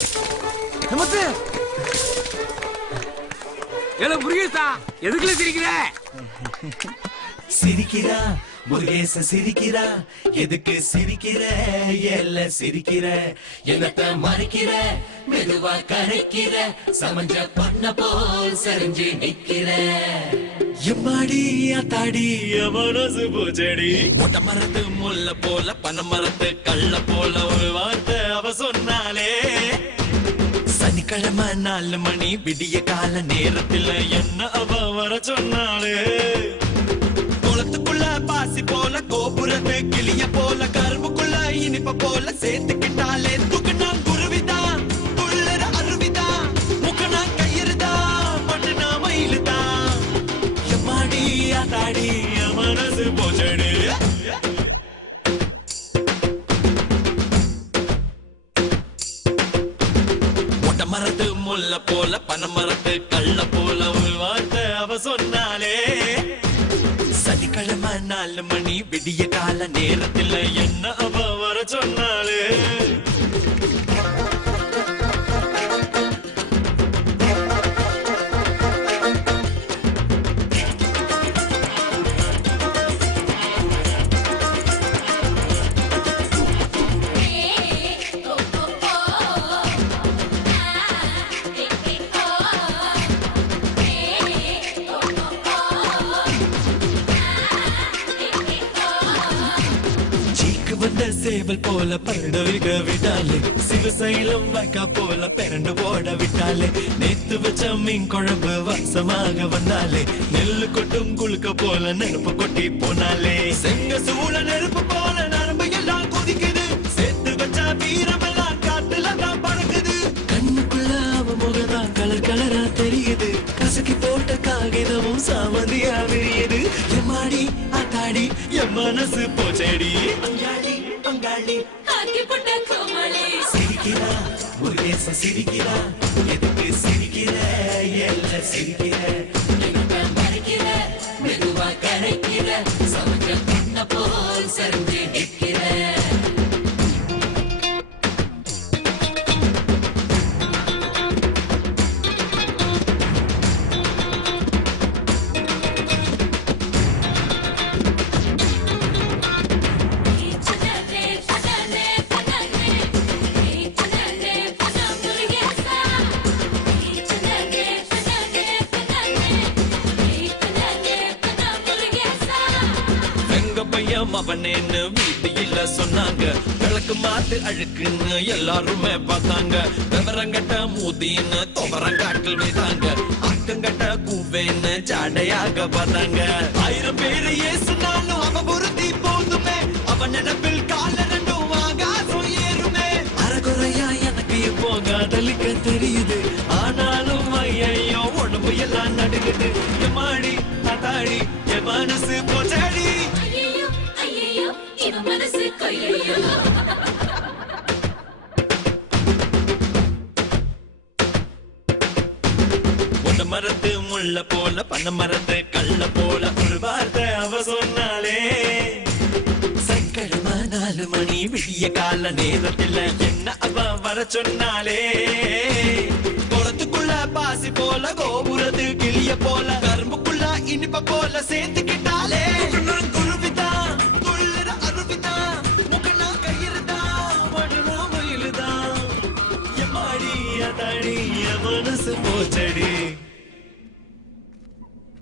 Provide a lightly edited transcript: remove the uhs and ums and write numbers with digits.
நமஸ்தே. ஏல முருகேசா, எதுக்குல சிரிக்கிற? சிரிக்கிறா முருகேச சிரிக்கிறா, எதுக்கு சிரிக்கிற? எல்ல சிரிக்கிற, என்னத்த மறைக்கிற? மெதுவா கரைக்கிற, சமஞ்ச பண்ண போல் சரிஞ்சு நிக்கிற. எம்மாடி அத்தாடி மனசு பூச்செடி, மொட்டை மரத்து முல்ல போல பனை மரத்து கள்ள போல ஒரு வார்த்தை அவ சொன்னாலே. சனிக்கிழமை 4 மணி விடிய கால நேரத்துல என்ன அவ வர சொன்னாலே. குளத்துக்குள்ள பாசி போல கோபுரத்து கிளிய போல கரும்புக்குள்ள இனிப்ப போல சேர்த்துக்கிட்டாலே. துக்குனா குருவிதா துள்ளற அருவிதா, முக்கனா கயிறுதா மட்டுனா மயிலுதா. எம்மாடி ஆத்தாடி மனசு போச்சடி. மொட்டை மரத்து முல்ல போல பனை மரத்து கள்ள போல ஒரு வார்த்தை அவ சொன்னாலே. சனிக்கிழமை 4 மணி விடிய கால நேரத்துல என்ன அவ வர சொன்னாலே. வந்த சேவல் போல பரடவிக விட்டாலே, சிவசைலம் வைக்கா போல பிறண்டு ஓட விட்டாலே. நேத்து வச்ச மீன் குழம்பு வாசமாக வந்தாலே, நெல்லு கொட்டும் குளுக்க போல நெருப்பு கொட்டி போனாலே. செங்க சூழ நெருப்பு போல நரம்பு எல்லாம் கொதிக்குது, சேர்த்து வச்ச வீரமெல்லாம் காட்டுல தான் பறக்குது. கண்ணுக்குள்ள அவ முகதான் கலர் கலரா தெரியுது, கசக்கி போட்ட காகிதமும் சாமந்தியா விரியுது. எம்மாடி ஆத்தாடி என் மனசு போச்சேடி. பங்காளி ஆக்கி போட்ட கோமளி சிரிக்கிறா முருகேச சிரிக்கிறா, எதுக்கு சிரிக்கிற? எல்ல சிரிக்கிற, என்னத்த மறைக்கிற? மெதுவா கரைக்கிற, சமஞ்ச பண்ண போல் சரிஞ்சு நிக்கிற. அவனேன்னு வீதியில சொன்னாங்க, விளக்கு மாத்து அழுக்குன்னு எல்லாருமே பார்த்தாங்க. விவரங்கட்ட மூதின்னு துவரங்காட்டில் வைத்தாங்க, அக்கங்கட்ட கூவேன்னு ஜாடையாக பார்த்தாங்க. 1000 பேரு ஏசுனாலும் அவ பொருத்தி போதுமே, அவன் நினைப்பில் கால ரெண்டும் ஆகாசம் ஏறுமே. அறகுறையா எனக்கு இப்போ காதலிக்க தெரியுது, ஆனாலும் ஐயோ உடம்பு எல்லாம் நடுங்குது. எம்மாடி ஆத்தாடி என் மனசு போச்சடி. இவன் மனசு கொய்யோ. ஒன்ன மரத்து முள்ள போல பனை மரத்து கள்ள போல ஒரு வார்த்தை அவ சொன்னாலே. சனிக்கிழமை 4 மணி விடிய கால நேரத்துல என்ன அவ வர சொன்னாலே. குளத்துக்குள்ள பாசி போல கோபுரத்து கிளிய போல கரும்புக்குள்ள இனிப்ப போல சேர்த்துக்கிட்டாலே. குருவிதா துள்ளற அருவிதா, முக்கனா கயிறுதா மட்டுனா மயிலுதா. எம்மாடி அதாடி என் மனசு போச்சடி.